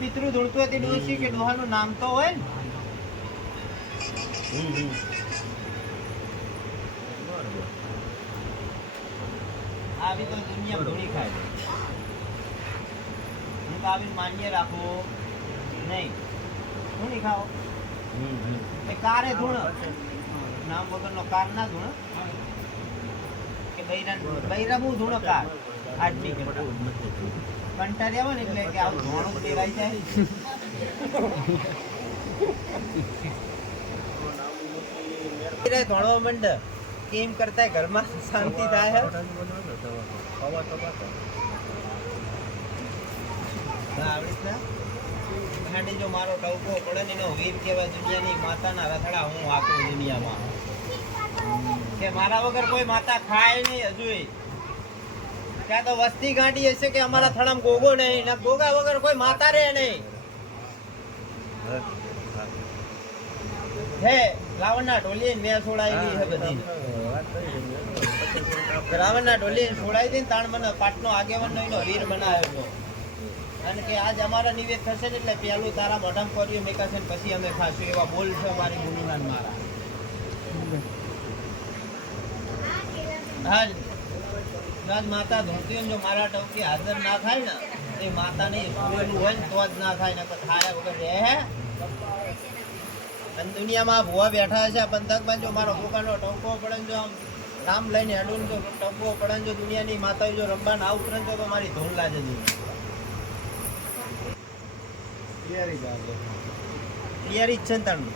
પિતૃ ધૂળતું હતી ડોસી કે ડોહાનું નામ તો હોય ને. આવી તો દુનિયા ધૂળી ખાય. હું તો આવીને માન્ય રાખો. નહીં. ધૂણી ખાઓ એ કારે ધૂણ. નામ વગરનો કાર ના ધૂણ. કે બૈરા બૈરા બહુ ધૂણો કાર કરતા કંટાળી આવે એટલે કે આવું ધોણું દેવાઈ જાય. ધોણો મંડ કેમ કરતા ઘરમાં શાંતિ થાય? હાંડી જો મારો ટવકો પડે ને એનો વીર કેવા દુનિયાની માતાના રથડા હું આખું દુનિયામાં. કે મારા વગર કોઈ માતા ખાય નહીં હજુય. ત્યાં તો વસ્તી ગાંડી હશે કે અમારા થડામાં ગોગો નહીં, ને ગોગા વગર કોઈ માતા રહે નહીં. હે, રાવણના ઢોલીએ મેં છોડાયેલી છે બધી. રાવણના ઢોલીએ છોડાવી દઈને તાણ મને પાટનો આગેવાનનો નો વીર બનાવ્યો. હતો અને કે આજ અમારા નિવેદ થશે ને એટલે પેલું તારા મોઢામાં કર્યું મેં ને પછી અમે ખાશું. એવા બોલ છે મારી ગુરુનાન મારા મારા આજ માતા ધોતી જો મારા ટવકી હાજર ના થાય ને એ માતાને નહીં હોય ને તો જ ના થાય ને થાય વગર રહે હે. અને દુનિયામાં ભૂવા બેઠા છે આ બંધકમાં જો મારો દુકાનનો ટંકો પડે જો આમ નામ લઈને હેડું જો ટંકો પડે જો દુનિયાની માતા જો રમવા ના ઉતરે તો મારી ધૂળ લાગે તૈયારી જ છે ને તાણું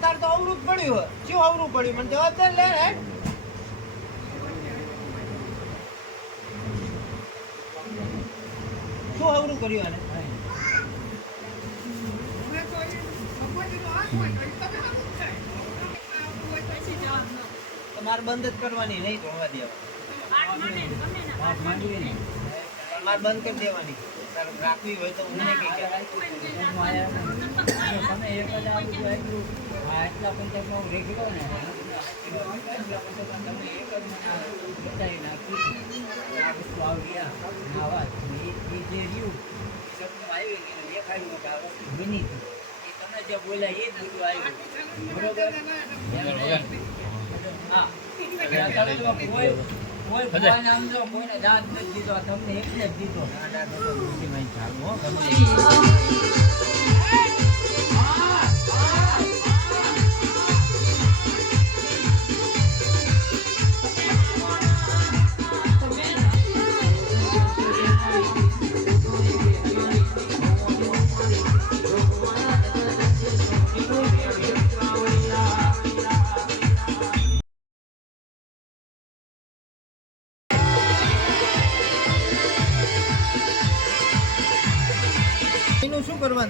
તાર તો અવરું પડ્યું શું અવરું પડ્યું? મને જવાબદાર લે હેડ શું અવરું કર્યું આને? તમારે બંધ જ કરવાની નહીં ધોવા દેવા મારે બંધ કરી દેવાની. રાખવી હોય તો મને કઈ કહેવાય હા તમે તો તો ડોશીમાં ય ચાલુ હો, ગમે તે. એનું શું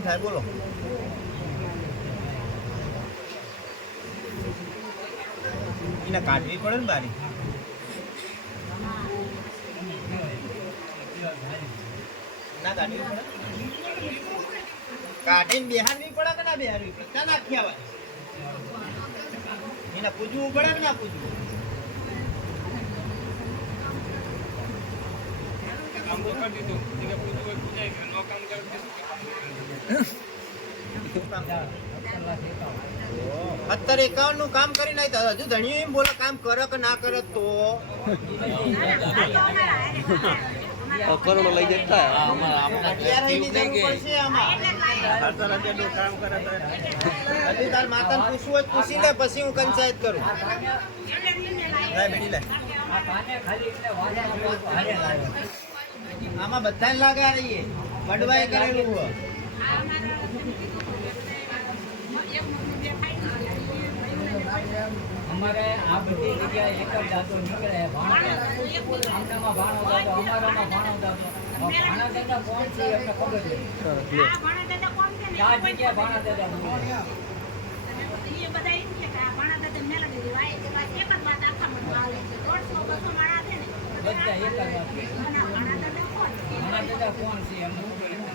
કરવાનું થાય, બોલો. એને કાઢવી પડે ને બારી? ના કાઢવી પડે? કાઢીને બિહારવી પડે કે ના બિહારવી પડે? ક્યાં નાખી આવાય. એને પૂજવું પડે કે ના પૂજવું અત્યારે એકાવનનું કામ કરી નાખ હજુ ધણી એમ બોલે કામ કરે કે ના કરે તો? કરોડો લઈ જતા તાર માતાને પૂછવું હોય પૂછી લે પછી હું કંચાયત કરું. આમાં બધાને લાગે રહીએ. વડવાએ કરેલું હોય. અમારે આ બધી જગ્યાએ એક જ દાંતો નીકળે અમારામાં ભાણો કોણ છે એ ભાણા દાદા મળે. બધા એક છે. ભાણા દાદા કોણ છે એમ ખબર નથી. આ છોકરો જોઈ લો ને.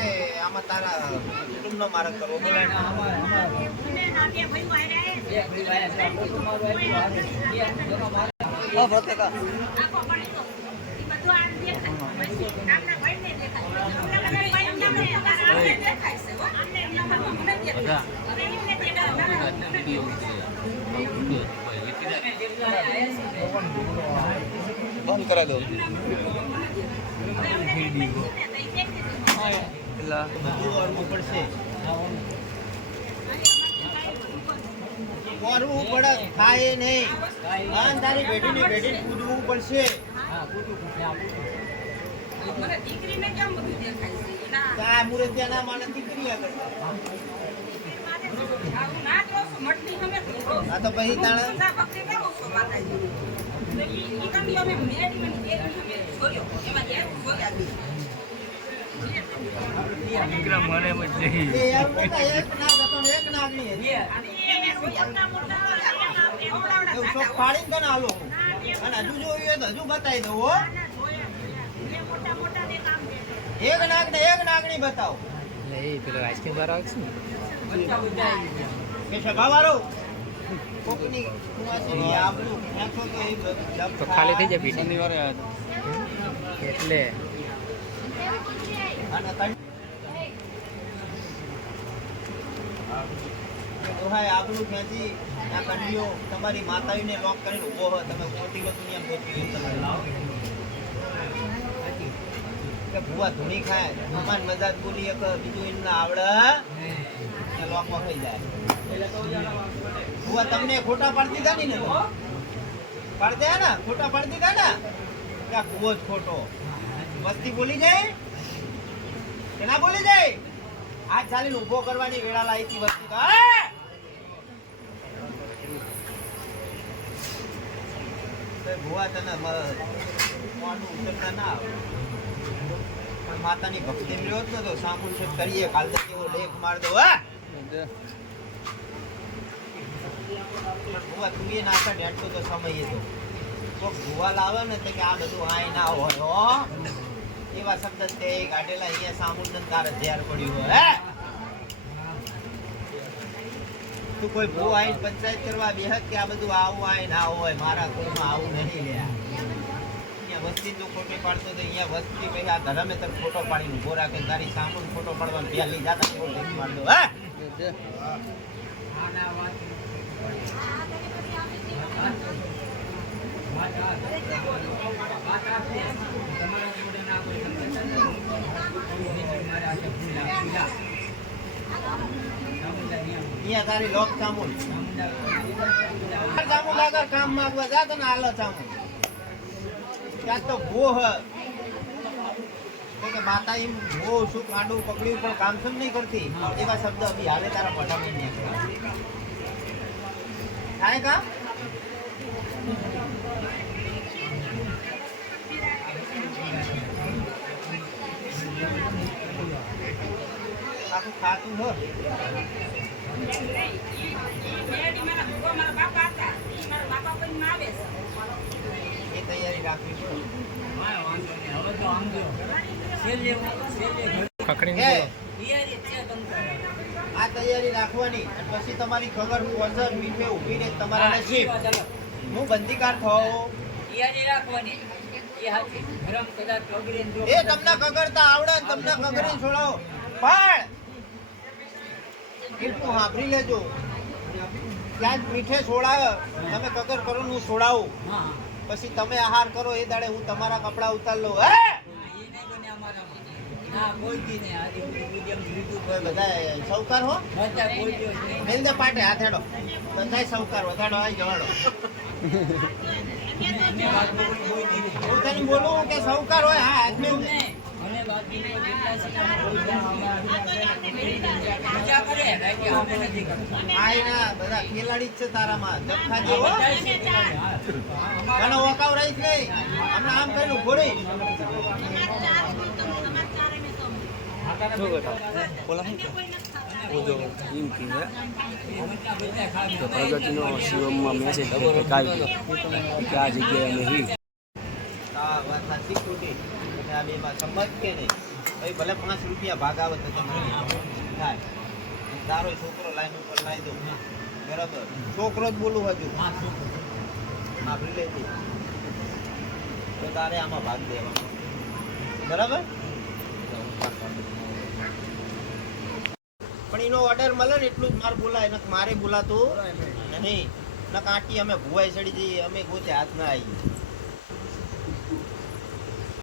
કે આમાં તારા કુટુંબનો કરવો બોલે મારું. ઈ બધું કરાવી દો. બધું કરવું પડે ખાય નહીં અને તારી બેટીની બેટીને કૂદવું પડશે મને દીકરીને કેમ બધું દેખાય છે? ના. આ ના માણસ દીકરી આગળ. આ તો પછી તાણે ના ભક્તિ કરો છો માતાજી. તો ઈ- ઈ કંઈ અમે મેળી અને દેવી અમે જોયો. એમાં એક જોયા બી. દીકરા મને એક નાગ એક નાગણી બતાવી પેલો તો ખાલી થઈ જાય એટલે. ભૂવા તમને ખોટા પાડી દીધા ને તો? પાડી દે ખોટા પાડી દીધા ને? કે ભૂવો જ ખોટો. વસ્તી બોલી જાય? કે ના બોલી જાય? આજ ચાલીને કરવાની વેળા લાવી વસ્તી તો ભુવા તને ઉતરતા ના માતાની ભક્તિ મળ્યો જ નતો સાંભળું છે, કરીએ, કાલ તો કેવો લેખ માર દો, હા? ભુવા તું એ નાખા ડેટતો તો સમય તો. ભુવા લાવે ને તો કે આ બધું આય ના હોય, હો? એવા શબ્દ તે કાઢેલા અહીંયા સામુંડ તાર ધ્યાન પડ્યું હે? તું કોઈ ભૂ આઈન પંચાયત કરવા બેહત કે આ બધું આવું આય ના હોય, મારા ઘરમાં આવું નહીં લે અહીંયા વસ્તી તું ખોટી પાડતો તો અહીંયા વસ્તી પછી આ ધરમે તર ફોટો પાડીને ઊભો રાખે, તારી સામુન ફોટો પાડવાનો પહેલી જાતા કેવો ટેક માર દો, હે? આના વાત અહીંયા તારી લોક નામુંડા સામું આગળ કામ માંગવા જા તો ને હાલો સામું ત્યાં તો ભૂ હ. માતા એમ ભૂ શું કાંડું પકડ્યું પણ કામ સમ નહીં કરતી. એવા શબ્દ અભી હાલે તારા નીકળે. થાય કામ? આ તૈયારી રાખવાની. પછી તમારી ખબર હું મીઠે ઊભી રહે તમારા નસીબ. હું બંદીકાર થાઉં તૈયારી રાખવાની. એ તમને કગરતા આવડે ને તમને કગરી છોડાવો. પણ એટલું સાંભળી લેજો. ત્યાં જ મીઠે છોડાવે. તમે કગર કરો હું છોડાવું. પછી તમે આહાર કરો એ દાડે હું તમારા કપડા ઉતાર લઉં. હે? સૌકાર હો? બધા પાટે સૌકાર વધાડો આવી જવાડો. હું તને બોલું કે સૌકાર હોય? હા હાથ ખેલાડી છે તારામાં જખા જેવો. તને ઓકાવ રહીશ નહીં હમણાં આમ કરેલું ઘોડી. પ્રગતિનો શિવમમાં મેસેજ કે અમે હી આ વાત સાચી ખોટી અને બેમાં કે નહીં. ભાઈ, ભલે પાંચ રૂપિયા ભાગ આવે તો તમને થાય? છોકરો લાઈન ઉપર લાવી દો બરાબર. છોકરો જ બોલું હજુ. આપણી લેતી તો. તારે આમાં ભાગ દેવાનો બરાબર? પણ એનો ઓર્ડર મળે ને એટલું જ મારે બોલાય. નક મારે બોલાતું નહીં. નક આંટી, અમે ભુવાઈ ચડી જઈએ. અમે ગોચે હાથ ના આવીએ.